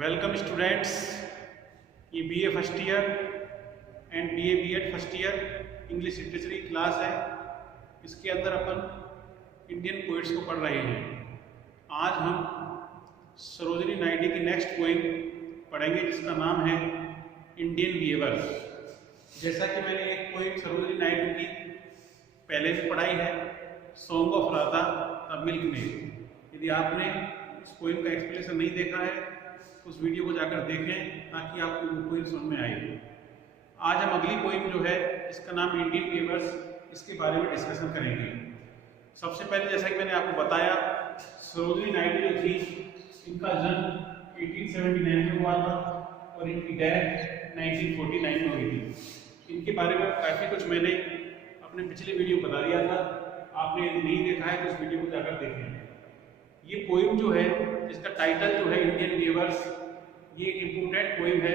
Welcome students. ये BA first year and BA BEd first year English literature की class है। इसके अंदर अपन इंडियन पोइट्स को पढ़ रहे हैं। आज हम सरोजिनी नायडू की नेक्स्ट पोइम पढ़ेंगे जिसका नाम है इंडियन वीवर्स। जैसा कि मैंने एक पोइम सरोजिनी नायडू की पहले भी पढ़ाई है, song of Radha the milkmaid. यदि आपने इस पोइम का एक्सप्लेनेशन नहीं देखा है तो उस वीडियो को जाकर देखें ताकि आपको वो पोइम समझ में आए। आज हम अगली पोइम जो है इसका नाम इंडियन वीवर्स, इसके बारे में डिस्कशन करेंगे। सबसे पहले जैसा कि मैंने आपको बताया, सरोजिनी नायडू जो थी इनका जन्म 1879 में हुआ था और इनकी डेथ 1949 में हुई थी। इनके बारे में काफ़ी कुछ मैंने अपने पिछले वीडियो में बता दिया था। आपने यदि नहीं देखा है तो उस वीडियो को जाकर देखें। ये पोइम जो है इसका टाइटल जो है इंडियन वीवर्स, ये एक इम्पोर्टेंट पोइम है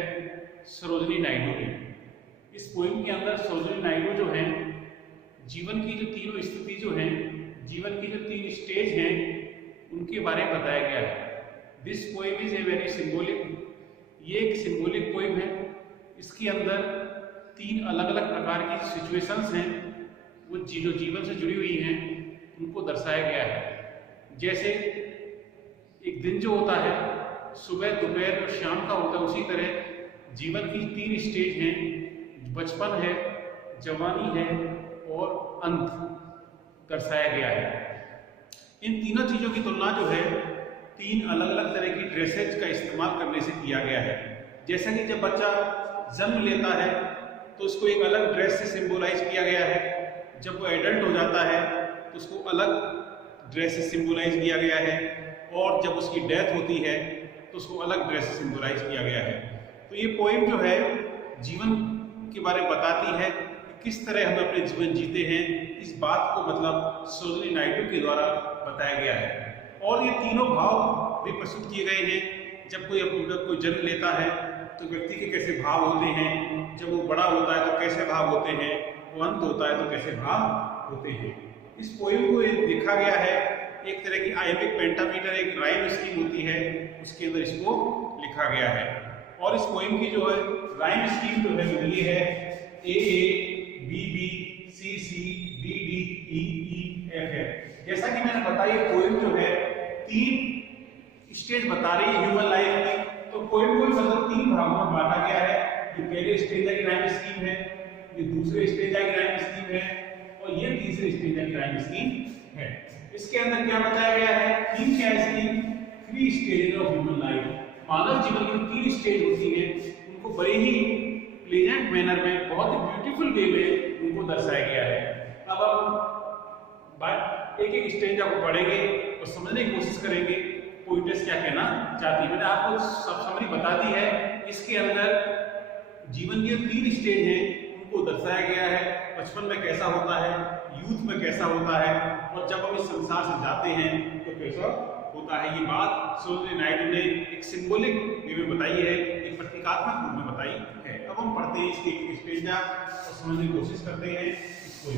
सरोजिनी नायडू की। इस पोइम के अंदर सरोजिनी नायडू जो है जीवन की जो तीनों स्थिति जो है, जीवन की जो 3 स्टेज हैं उनके बारे में बताया गया है। This poem is a very symbolic, ये एक सिंबॉलिक पोइम है। इसके अंदर 3 अलग अलग प्रकार की सिचुएशंस हैं वो जो जीवन से जुड़ी हुई हैं उनको दर्शाया गया है। जैसे एक दिन जो होता है सुबह दोपहर और शाम का होता है, उसी तरह जीवन की 3 स्टेज हैं, बचपन है, जवानी है और अंत दर्शाया गया है। इन तीनों चीजों की तुलना जो है 3 अलग अलग तरह की ड्रेसेज का इस्तेमाल करने से किया गया है। जैसा कि जब बच्चा जन्म लेता है तो उसको एक अलग ड्रेस से सिंबलाइज किया गया है, जब वो एडल्ट हो जाता है तो उसको अलग ड्रेस से सिंबलाइज किया गया है, और जब उसकी डेथ होती है तो उसको अलग ड्रेस से सिंबलाइज किया गया है। तो ये पोइम जो है जीवन के बारे में बताती है कि किस तरह हम अपने जीवन जीते हैं। इस बात को मतलब सरोजिनी नायडू के द्वारा बताया गया है। और ये तीनों भाव भी प्रस्तुत किए गए हैं। जब कोई जन्म लेता है तो व्यक्ति के कैसे भाव होते हैं, जब वो बड़ा होता है तो कैसे भाव होते हैं, वो अंत होता है तो कैसे भाव होते हैं। इस पोइम को लिखा गया है एक तरह की आयमिक पेंटामीटर, एक राइम स्कीम होती है, उसके अंदर इसको लिखा गया है। और इस पोइम की जो है राइम स्कीम जो है वो ये है A B B C C D D E E F है। जैसा कि मैंने बताया पोइम जो है 3 स्टेज बता रही है ह्यूमन लाइफ की। तो पोइम को मतलब 3 भागों में बांटा गया है। ये पहले स्टेज की राइम स्कीम है, ये दूसरे स्टेज की राइम स्कीम है और ये तीसरे स्टेज की राइम स्कीम है। इसके अंदर क्या बताया गया है, 3 क्या scheme, 3 stages of human life. मानव जीवन की 3 स्टेज होती है, उनको बड़े ही प्लेजेंट मैनर में, बहुत ही ब्यूटीफुल वे में उनको दर्शाया गया है। अब हम एक एक स्टेज आपको पढ़ेंगे और समझने की कोशिश करेंगे पोइट्स क्या कहना चाहती है। मैंने आपको सब समरी बता दी है। इसके अंदर जीवन के 3 स्टेज हैं उनको दर्शाया गया है। बचपन में कैसा होता है, यूथ में कैसा होता है, और जब हम इस संसार से जाते हैं तो कैसा होता है। ये बात सरोजिनी नायडू ने एक सिंबॉलिक वे में बताई है, एक प्रतीकात्मक रूप में बताई है। अब हम पढ़ते हैं इसके एक स्टेज और समझने की कोशिश करते हैं इसको।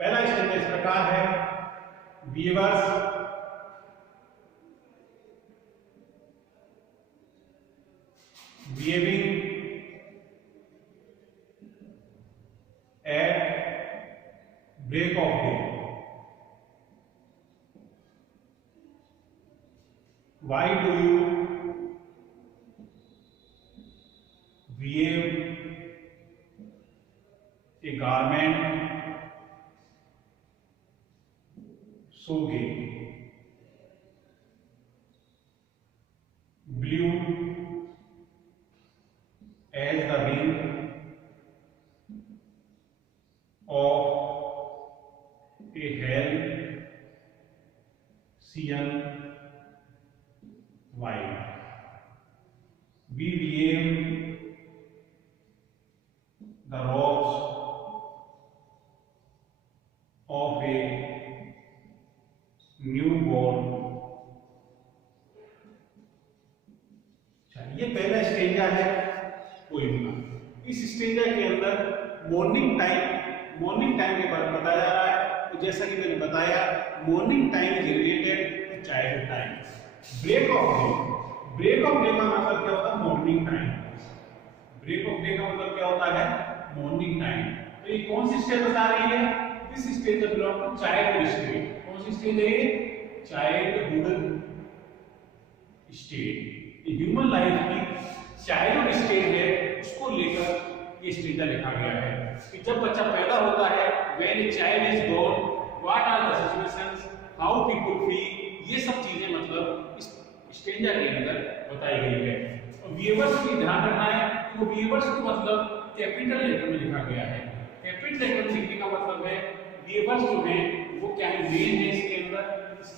पहला स्टेज इस प्रकार है, viewers behaving at break of day. Why do you weave a garment so gay? Blue as the wing of a Halcyon white. We weave the robes of a newborn. ये पहला स्टेजा है पोइम का। इस स्टेजा के अंदर मॉर्निंग टाइम के बारे में बताया जा रहा है। तो जैसा कि मैंने बताया, morning time is related to childhood time. Break of day का मतलब क्या होता है? Morning time. Break of day का मतलब क्या होता है? Morning time. तो ये कौन सी स्टेज बता रही है? This stage belong to childhood stage. कौन सी स्टेज है ये? Childhood stage. ह्यूमन लाइफ की चाइल्डहुड स्टेज है, उसको लेकर ये स्टेज लिखा गया है कि जब बच्चा पैदा होता है, when a child is born, what are the situations, how people feel, ये सब चीजें मतलब इस स्टेंजा के अंदर बताई गई है। और व्यूअर्स को ध्यान रखना है कि वो व्यूअर्स को मतलब कैपिटल लेटर में लिखा गया है। कैपिटल लेटर में लिखने का मतलब है व्यूअर्स जो है वो क्या है? मेन है इसके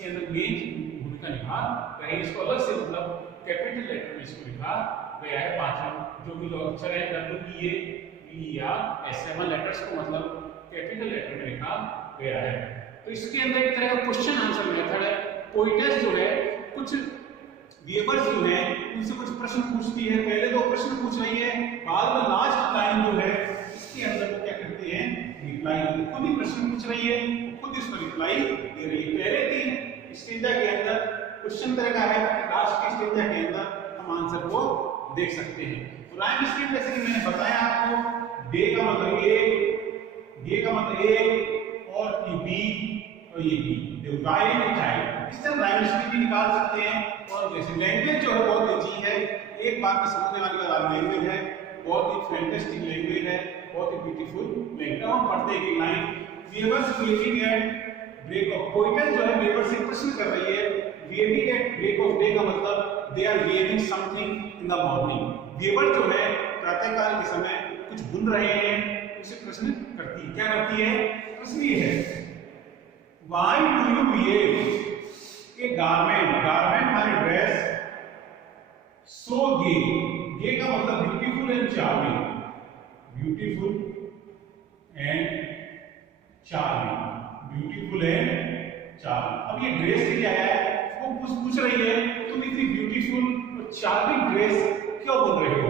अंदर मेन भूमिका निभा रहे। इसको अलग से मतलब कैपिटल लेटर में इसको लिखा गया है। पांचवा जो भी अक्षर है W, E, A, V या S7 लेटर्स को मतलब कैपिटल लेटर में लिखा गया है। तो इसके अंदर एक तरह का क्वेश्चन आंसर मेथड है। पोइटेस जो है कुछ व्यूअर्स जो है उनसे कुछ प्रश्न पूछती है। पहले दो प्रश्न पूछ रही है, बाद में लास्ट लाइन जो है इसके अंदर वो क्या करते हैं? रिप्लाई। खुद ही प्रश्न पूछ रही है, खुद इसको रिप्लाई दे रही है। पहले तीन स्टेंजा के अंदर क्वेश्चन तरह का है, लास्ट की स्टेंजा के अंदर हम आंसर को देख सकते हैं। तो राइम स्टेज जैसे कि मैंने बताया आपको, डे का मतलब ए और बी और ये बी, चाइल्ड। इस तरह राइम स्टेज भी निकाल सकते हैं। और जैसे लैंग्वेज जो है बहुत अच्छी है, एक बात में समझने वाली बात लैंग्वेज है, बहुत ही फैंटास्टिक लैंग्वेज है, बहुत ही ब्यूटीफुल लैंग्वेज। हम पढ़ते हैं कि line viewers waiting at break of. Poetess जो है व्यूअर्स से प्रश्न कर रही है, waiting at break of day का मतलब they are waiting something in the morning. Viewer जो है प्रातःकाल के समय कुछ बुन रहे हैं, उसे प्रश्न करती है। क्या करती है? प्रश्न ये है, why do you wear A garment माने ड्रेस, सो गे का मतलब ब्यूटीफुल एंड चार्मिंग। अब ये ड्रेस क्या है? वो पूछ रही है, तुम इतनी ब्यूटीफुल और चार्मिंग ड्रेस क्यों बन रहे हो?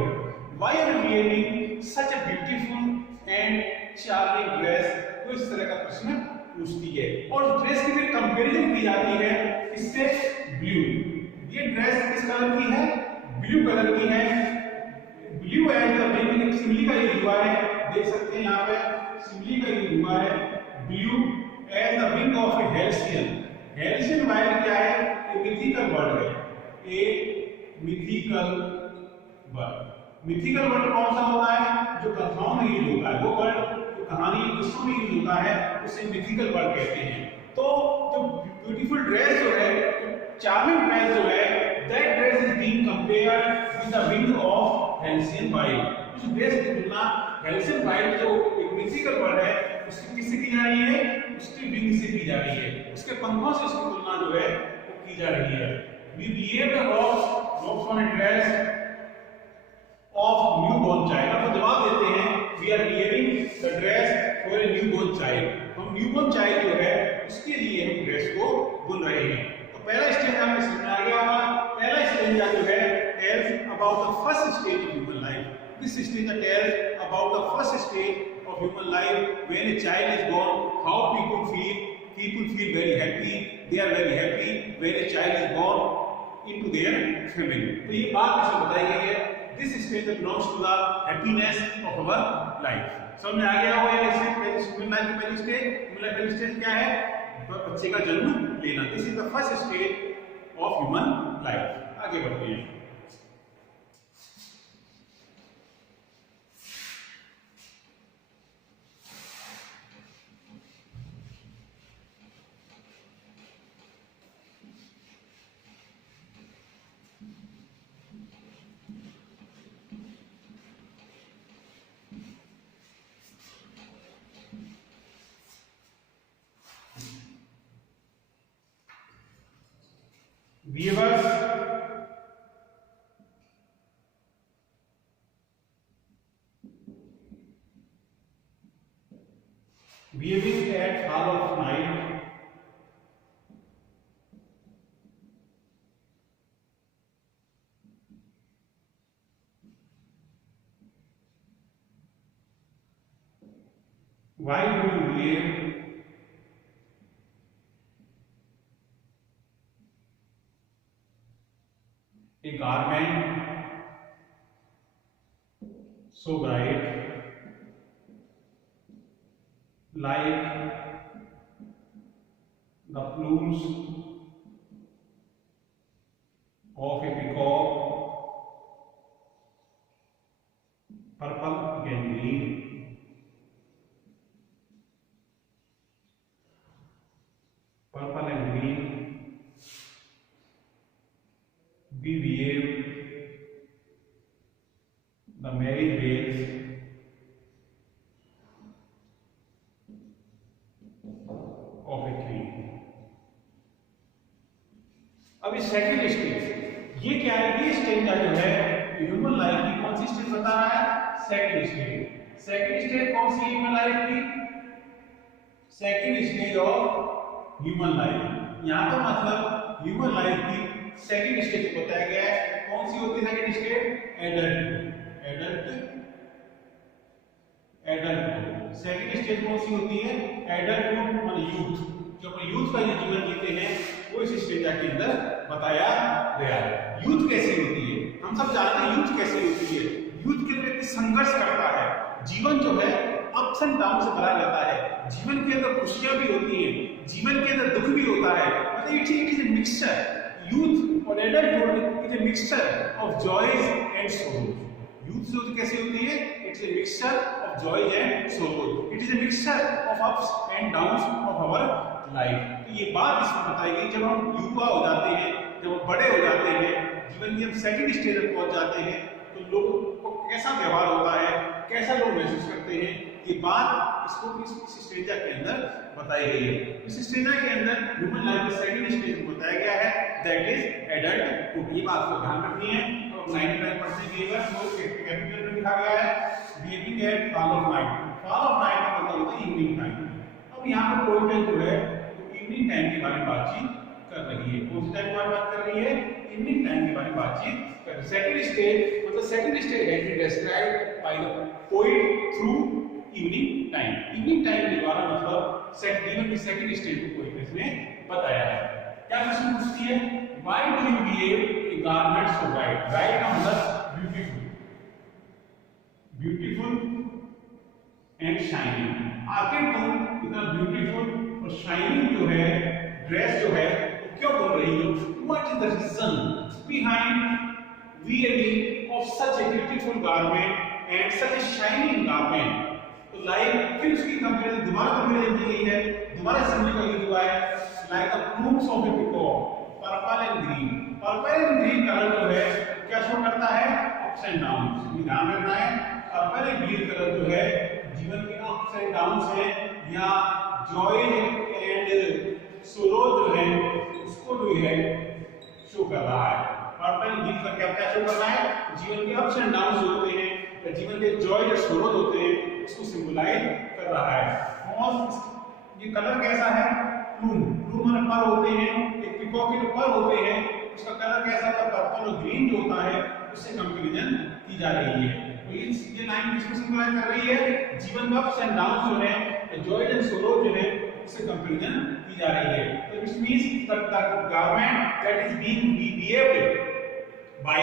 Why are you wearing such a beautiful and charming dress? तो इस तरह का प्रश्न पूछती है। और ड्रेस की फिर कंपैरिजन की जाती है इससे ब्लू। ये ड्रेस किस कलर की है? ब्लू कलर की है। ब्लू एज द विंग, एक सिमिली का यूज हुआ है, देख सकते हैं यहाँ पे सिमिली का यूज हुआ है। Blue as the wing of a halcyon. Halcyon word क्या है? एक मिथिकल वर्ड है, एक मिथिकल वर्ड। मिथिकल वर्ड कौन सा होता है? जो कथाओं में यूज होता है, वो वर्ड जो कहानी किस्सों में यूज होता है उसे मिथिकल वर्ड कहते हैं। तो जो ब्यूटीफुल ड्रेस जो है, चार्मिंग ड्रेस जो है, that dress is being compared with the wing of halcyon wild. उस ड्रेस की तुलना हेल्सियन वाइल्ड जो एक मिथिकल वर्ड है उसकी किससे की जा रही है? उसकी विंग से की जा रही है, उसके पंखों से उसकी तुलना जो है वो की जा रही है। We wear the rocks on a dress of newborn child. अब जवाब देते हैं, we are wearing the dress for a newborn child. हम न्यूबॉर्न चाइल्ड जो है उसके लिए हम ड्रेस को बुन रहे हैं। तो पहला स्टेज आपको समझ में आ गया होगा। पहला स्टेज जो है tells about the first stage of human life. This stage tells about the first stage of human life, when a child is born, how people feel very happy, they are very happy when a child is born into their family. तो ये बात इसमें बताई गई है, this stage belongs to the happiness of our life। समझ में आ गया होगा ये ह्यूमन लाइफ की पहली स्टेज क्या है? बच्चे का जन्म लेना। This is the first stage of human life. आगे बढ़ते हैं। Viewers, viewing at fall of night, Why do you wear a garment so bright like the plumes of a peacock, purple and green, purple and green, we wear the marriage veils of a queen. अब इस second stage ये क्या है? ये stage का जो है human life की कौन सी स्टेज बता रहा है? Second stage. सेकंड स्टेज कौन सी ह्यूमन लाइफ की? Second stage of human life. यहाँ पर मतलब ह्यूमन लाइफ की सेकंड स्टेज को बताया गया है। कौन सी होती है second stage? Adult. Adult adult second stage कौन सी होती है? एडल्टहुड मतलब यूथ। जो अपन यूथ का जो जीवन जीते हैं वो इस स्टेज के अंदर बताया गया है। यूथ कैसी होती है? हम सब जानते हैं यूथ कैसे होती है। यूथ के व्यक्ति संघर्ष करता है। जीवन जो है अप्स एंड डाउन से भरा रहता है। जीवन के अंदर खुशियां भी होती हैं, जीवन के अंदर दुख भी होता है। मतलब it is a mixture. Youth और adulthood is a mixture of joys and sorrows. Youth जो कैसी होती है? It's a mixture of joys and sorrows. It is a mixture of ups and downs of our life. तो ये बात इसमें बताई गई। जब हम युवा हो जाते हैं, जब हम बड़े हो जाते हैं, जीवन की हम सेकंड स्टेज में पहुंच जाते हैं, तो लोगों को कैसा व्यवहार होता है, कैसा लोग महसूस करते हैं, ये बात इसको इस स्टेज के अंदर बताई गई है। इस स्टेज के अंदर ह्यूमन लाइफ के सेकंड स्टेज को बताया गया है, दैट इज एडल्टहुड। ये बात को ध्यान रखनी है। तो 99% केवल वो कैपिटल में लिखा गया है, behaving at fall of night. Fall of night का मतलब होता है इवनिंग टाइम। अब यहाँ पर पोएट जो है इवनिंग टाइम के बारे में बातचीत कर रही है। कौन सी टाइम के बारे में बात कर रही है? इवनिंग टाइम के बारे में बातचीत कर रही है। सेकंड स्टेज मतलब second stage has been described by the poet through evening time. Evening time के द्वारा मतलब जीवन की सेकंड स्टेज को पोएट ने बताया है। क्या क्वेश्चन पूछती है? Why do you behave A garment so bright? Bright का मतलब ब्यूटीफुल, ब्यूटीफुल एंड शाइनिंग। आखिर तुम इतना ब्यूटीफुल और शाइनिंग जो है ड्रेस जो है क्यों बोल रही हो? What is the reason behind wearing of such a beautiful garment and such a shining garment? तो लाइक फिर उसकी कंपैरिजन दोबारा कंपैरिजन दी गई है। दोबारा समझने का ये हुआ है like the plumes of A peacock, purple and green. Purple and green colour जो है क्या शो करता है? Ups and downs. ये ध्यान रखना है। पर्पल एंड ग्रीन कलर जो है जीवन के अप्स एंड डाउन्स है या जॉय एंड सोरो जो है उसको जो है शो कर रहा है। पर्पल एंड ग्रीन का क्या शो कर रहा है? जीवन के अप्स एंड डाउन्स होते हैं या जीवन के जॉय और सोरो होते हैं इसको सिंबलाइज कर रहा है। और ये कलर कैसा है? प्लूम। प्लूम माने पर होते हैं। एक पीकॉक के जो पर होते हैं उसका कलर कैसा होता है? पर्पल और ग्रीन जो होता है उससे कंपैरिजन की जा रही है। तो ये लाइन किसको सिंबलाइज कर रही है? जीवन में अप्स एंड डाउन्स जो है, जॉय एंड सोरो जो है उससे कंपैरिजन की जा रही है। तो it means that the garment that is being weaved by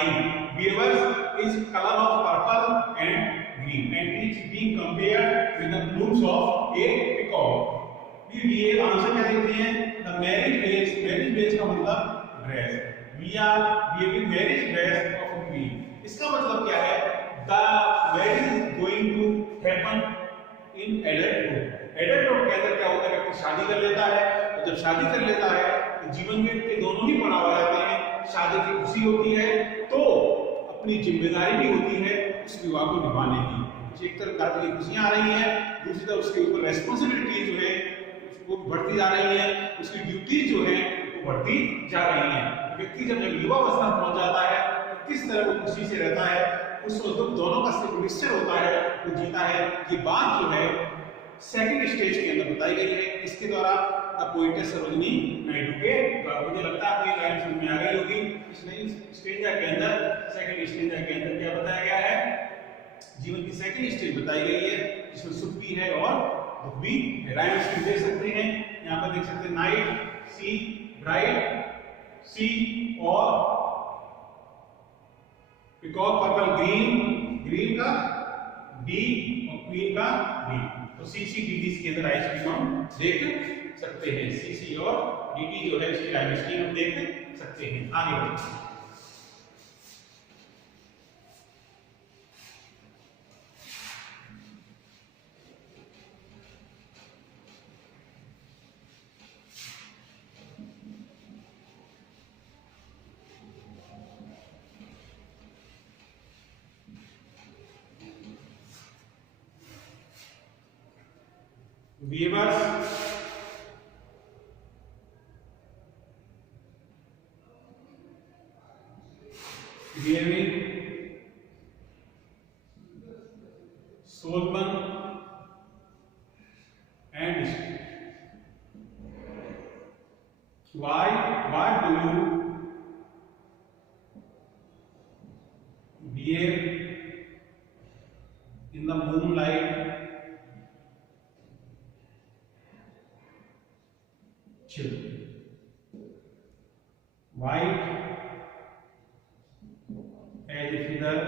weavers is color of purple and green and it is being compared with the plumes of a peacock. ये आंसर क्या देते हैं? The marriage veils। marriage veils का मतलब dress. We are wearing marriage dress of a queen। इसका मतलब क्या है? The marriage is going to happen in adulthood। adulthood के अंदर क्या होता है? व्यक्ति शादी कर लेता है और जब शादी कर लेता है तो जीवन में के दोनों ही पड़ाव आ जाते हैं। शादी की खुशी होती है तो अपनी जिम्मेदारी भी होती है उस विवाह को निभाने की। एक तरफ शादी की खुशियां आ रही हैं, दूसरी तरफ उसके ऊपर रेस्पॉन्सिबिलिटी जो है वो बढ़ती जा रही है, उसकी ड्यूटीज जो है वो बढ़ती जा रही है। व्यक्ति जब युवावस्था पहुंच जाता है तो किस तरह वो खुशी से रहता है, उस वक्त दोनों का मिक्सचर होता है, वो जीता है। ये बात जो है सेकंड स्टेज के अंदर बताई गई है। इसके द्वारा पोएटेस सरोजिनी नायडू के द्वारा। मुझे लगता है आपकी लाइन समझ में आ गई होगी। इस नई स्टेज के अंदर सेकंड स्टेज के अंदर क्या बताया गया है? जीवन की सेकंड स्टेज बताई गई है जिसमें सुख भी है और दुख भी है। राइम स्कीम देख सकते हैं, यहाँ पर देख सकते हैं नाइट, सी, ब्राइट, सी और पिकॉक, पर्पल, ग्रीन, ग्रीन का डी और क्वीन का डी। तो सी सी डी डी इसके अंदर राइम स्कीम हम देख सकते हैं। सी सी और डी डी जो है इसकी राइम स्कीम हम देख सकते हैं। आगे बढ़ते हैं। Weavers, weaving, sew-spun and stitch. Why do you wear in the moonlight? White as a feather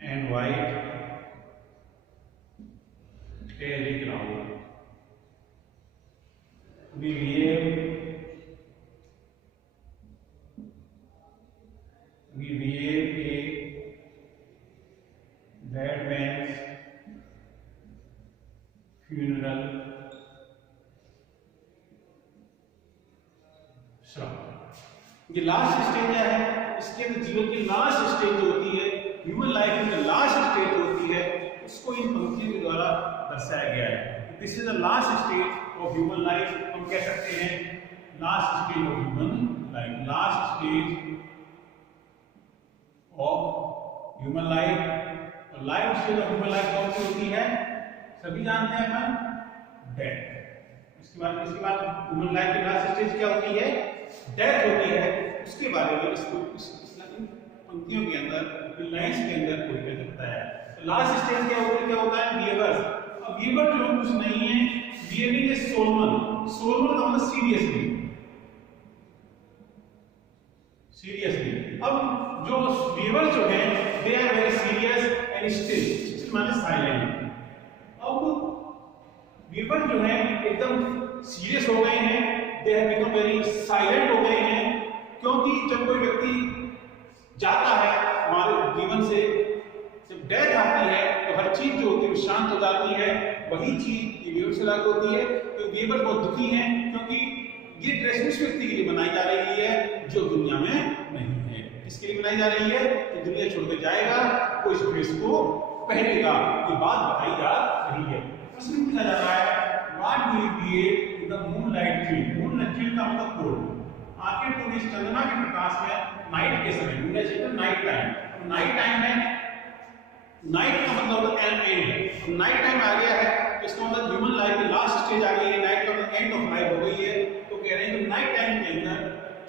and white as a cloud. We wear a dead man's funeral ये लास्ट स्टेज है। इसके अंदर जीवन की लास्ट स्टेज जो होती है, human life की लास्ट स्टेज जो होती है, उसको इन पंक्तियों के द्वारा दर्शाया गया है। This is the last stage of human life. हम कह सकते हैं last stage of human life, last stage of human life. और life stage of human life कौन सी होती है? सभी जानते हैं अपन, डेथ। इसके बाद ह्यूमन लाइफ की लास्ट स्टेज क्या होती है? डेथ होती है। उसके बारे में इसको पंक्तियों के अंदर, लाइंस के अंदर कोई कह सकता है। तो लास्ट स्टेज क्या होता है? वीवर्स। अब वीवर जो कुछ नहीं है, वीविंग इज सोलमन। सोलमन का मतलब सीरियसली। अब जो वीवर जो है, they are very serious and still माने साइलेंट। अब वीवर जो है एकदम सीरियस हो गए हैं, they have become very silent हो गए हैं, क्योंकि जब कोई व्यक्ति जाता है हमारे जीवन से, जब डेथ आती है तो हर चीज जो होती है शांत हो जाती है। वही चीज वीवर से लागू होती है। तो वीवर बहुत दुखी हैं, क्योंकि ये ड्रेस उस व्यक्ति के लिए बनाई जा रही है जो दुनिया में नहीं है। किसके लिए बनाई जा रही है? कि दुनिया छोड़कर जाएगा, कोई इस ड्रेस को पहनेगा। ये बात बताई जा रही है। प्रश्न पूछा जा रहा है, what do you create in the moonlight field? Moonlight field का मतलब कोल्ड। आखिर तुम इस चंद्रमा के प्रकाश में नाइट के समय, नाइट टाइम, नाइट टाइम है। नाइट का मतलब एंड। नाइट टाइम आ गया है, इसका मतलब ह्यूमन लाइफ की लास्ट स्टेज आ गई है। नाइट का मतलब एंड ऑफ लाइफ हो गई है। तो कह रहे हैं कि नाइट टाइम के अंदर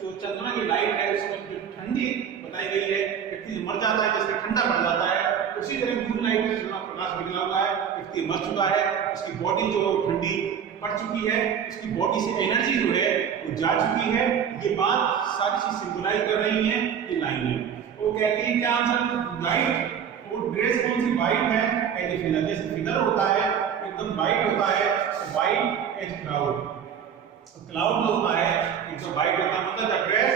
जो चंद्रमा की लाइट है, उसमें जो ठंडी बताई गई है, व्यक्ति मर जाता है जिसका ठंडा पड़ जाता है। उसी तरह मूनलाइट में प्रकाश निकला हुआ है, व्यक्ति मर चुका है, उसकी बॉडी जो ठंडी पड़ चुकी है, उसकी बॉडी से एनर्जी जो है वो जा चुकी है। ये बात सारी चीज सिंबलाइज कर रही है ये लाइनें। वो कहती है क्या आंसर? लाइट। वो ड्रेस कौन सी? वाइट है एज ए फिदर। जैसे फिदर होता है एकदम वाइट होता है, वाइट एज क्लाउड। क्लाउड जो होता है एकदम वाइट होता है। मतलब ड्रेस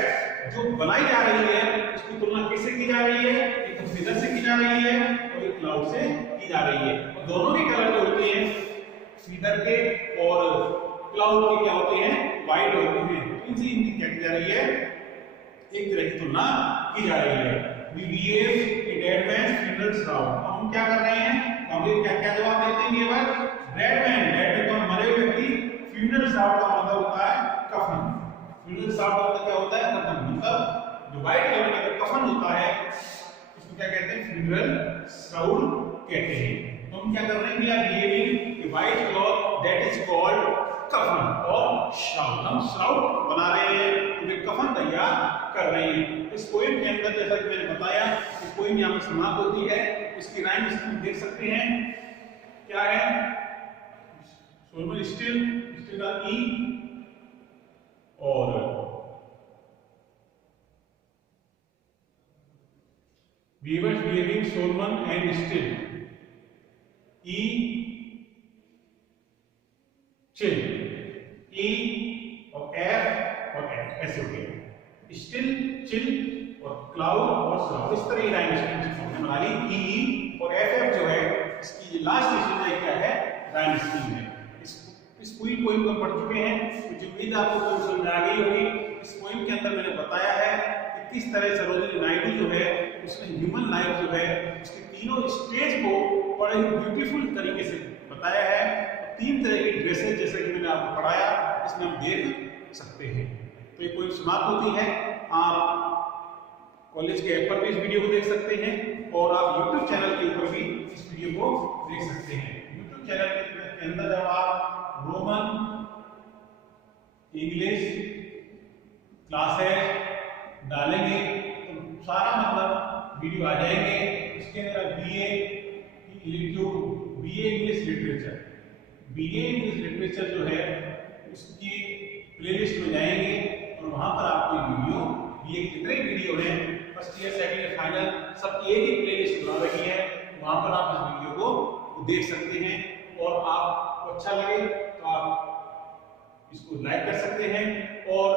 जो बनाई जा रही है उसकी तुलना किससे की जा रही है? एक तो फिदर से की जा रही है और एक क्लाउड से की जा रही है। और दोनों के कलर जो होते हैं, फिदर के और क्लाउड के क्या होते हैं? वाइट होते हैं। इनसे इनकी क्या की जा रही है? एक तरह की तुलना की जा रही है। We wear a dead man's funeral shroud। हम क्या कर रहे हैं? हम क्या क्या जवाब देते हैं? ये बात डेड मैन को मरे हुए व्यक्ति, फ्यूनरल shroud का मतलब होता है कफन। फ्यूनरल shroud का मतलब क्या होता है? कफन। मतलब जो व्हाइट कलर का कफन होता है उसको क्या कहते हैं? फ्यूनरल shroud कहते हैं। तो हम क्या कर रहे हैं? We are wearing a white cloth that is called कफन और shroud। हम shroud बना रहे हैं, कफन तैयार कर रहे हैं। इस पोएम के अंदर जैसा कि मैंने बताया, इस पोएम यहाँ पर समाप्त होती है। इसकी राइम हम देख सकते हैं। क्या है? सोलमन स्टील, स्टील का ई, और weavers behaving Solomon and steel, E chill, E और एफ और एफ, ऐसे हो गया स्टील, चिल और क्लाउड और स्लाउड, इस तरह डायनेस्टी फॉर्म बना ली। ई और एफ जो है इसकी लास्ट डिसीजन क्या है? डायनेस्टी है। इस पूरी पोइम को पढ़ चुके हैं, मुझे उम्मीद आपको पोइम समझ आ गई होगी। इस पोइम के अंदर मैंने बताया है कि किस तरह सरोजिनी नायडू जो है उसने ह्यूमन लाइफ जो है उसके तीनों स्टेज को बड़े ही ब्यूटीफुल तरीके से बताया है। 3 तरह की ड्रेसेस जैसे कि मैंने आपको पढ़ाया इसमें हम देख सकते हैं। तो ये पोइम समाप्त होती है। आप कॉलेज के ऐप पर भी इस वीडियो को देख सकते हैं और आप YouTube चैनल के ऊपर भी इस वीडियो को देख सकते हैं। YouTube चैनल के अंदर जब आप रोमन इंग्लिश क्लासेस डालेंगे तो सारा मतलब वीडियो आ जाएंगे। इसके अंदर BA English literature, BA English literature जो है उसकी प्लेलिस्ट में जाएंगे और वहां पर आपको वीडियो, बीए कितने वीडियो हैं first year, second year, final, सब एक ही प्लेलिस्ट बना रखी है। वहां पर आप इस वीडियो को देख सकते हैं और आपको अच्छा लगे तो आप इसको लाइक कर सकते हैं और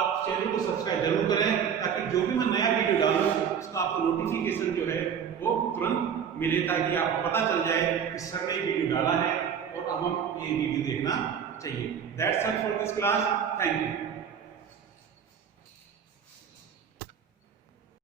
आप चैनल को सब्सक्राइब जरूर करें ताकि जो भी मैं नया वीडियो डालूं उसका आपको नोटिफिकेशन जो है वो तुरंत मिले, ताकि आपको पता चल जाए कि सर ने वीडियो डाला है और अब हम ये वीडियो देखना चाहिए। That's all for this class. Thank you.